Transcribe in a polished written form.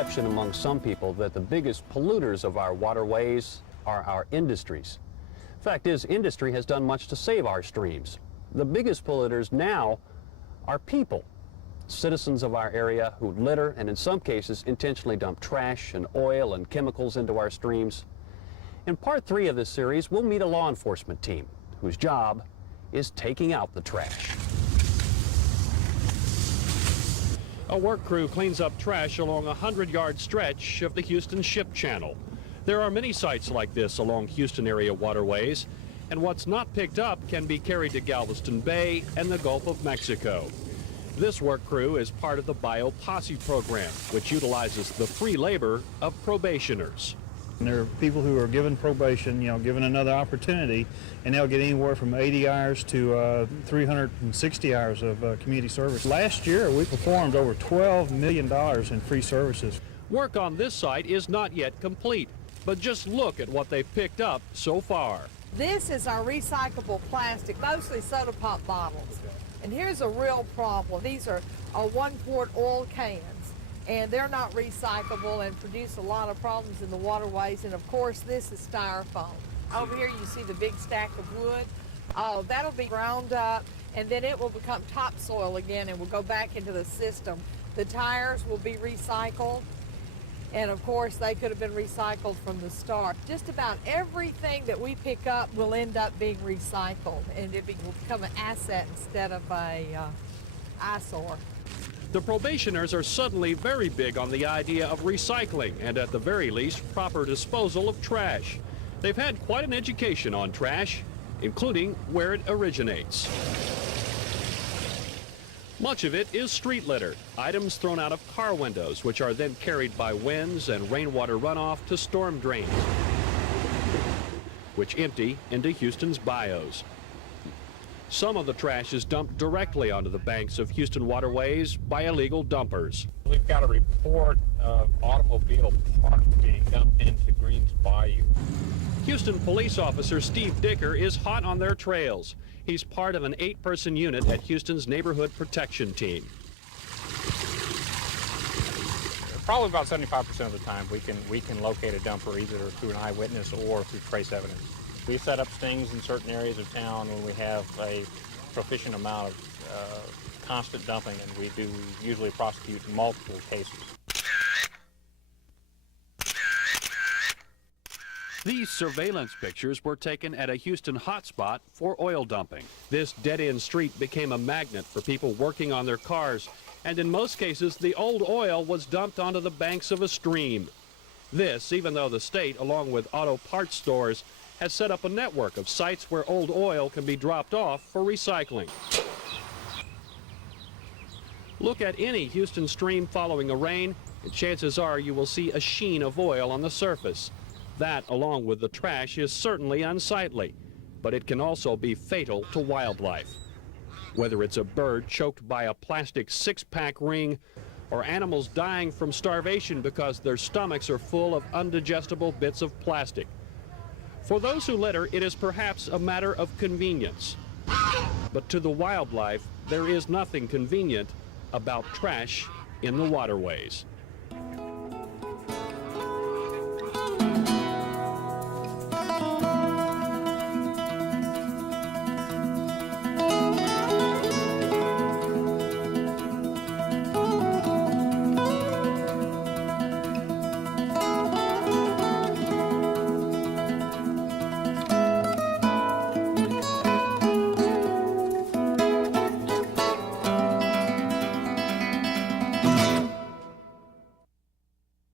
perception among some people that the biggest polluters of our waterways are our industries. Fact is, industry has done much to save our streams. The biggest polluters now are people, citizens of our area who litter and in some cases intentionally dump trash and oil and chemicals into our streams. In part 3 of this series, we'll meet a law enforcement team whose job is taking out the trash. A work crew cleans up trash along a 100-yard stretch of the Houston Ship Channel. There are many sites like this along Houston area waterways, and what's not picked up can be carried to Galveston Bay and the Gulf of Mexico. This work crew is part of the Bayou Posse program, which utilizes the free labor of probationers. And there are people who are given probation, given another opportunity, and they'll get anywhere from 80 hours to 360 hours of community service. Last year, we performed over $12 million in free services. Work on this site is not yet complete, but just look at what they've picked up so far. This is our recyclable plastic, mostly soda pop bottles. And here's a real problem. These are 1-quart oil cans, and they're not recyclable and produce a lot of problems in the waterways. And of course, this is styrofoam. Over here you see the big stack of wood. That'll be ground up, and then it will become topsoil again and will go back into the system. The tires will be recycled, and of course they could have been recycled from the start. Just about everything that we pick up will end up being recycled, and it will become an asset instead of a eyesore. The probationers are suddenly very big on the idea of recycling and, at the very least, proper disposal of trash. They've had quite an education on trash, including where it originates. Much of it is street litter, items thrown out of car windows, which are then carried by winds and rainwater runoff to storm drains, which empty into Houston's bayous. Some of the trash is dumped directly onto the banks of Houston waterways by illegal dumpers. We've got a report of automobile parts being dumped into Green's Bayou. Houston police officer Steve Dicker is hot on their trails. He's part of an 8-person unit at Houston's Neighborhood Protection Team. Probably about 75% of the time we can locate a dumper either through an eyewitness or through trace evidence. We set up stings in certain areas of town when we have a proficient amount of constant dumping, and we do usually prosecute multiple cases. These surveillance pictures were taken at a Houston hotspot for oil dumping. This dead-end street became a magnet for people working on their cars, and in most cases, the old oil was dumped onto the banks of a stream. This, even though the state, along with auto parts stores, has set up a network of sites where old oil can be dropped off for recycling. Look at any Houston stream following a rain, and chances are you will see a sheen of oil on the surface. That, along with the trash, is certainly unsightly, but it can also be fatal to wildlife. Whether it's a bird choked by a plastic 6-pack ring, or animals dying from starvation because their stomachs are full of undigestible bits of plastic. For those who litter, it is perhaps a matter of convenience. But to the wildlife, there is nothing convenient about trash in the waterways.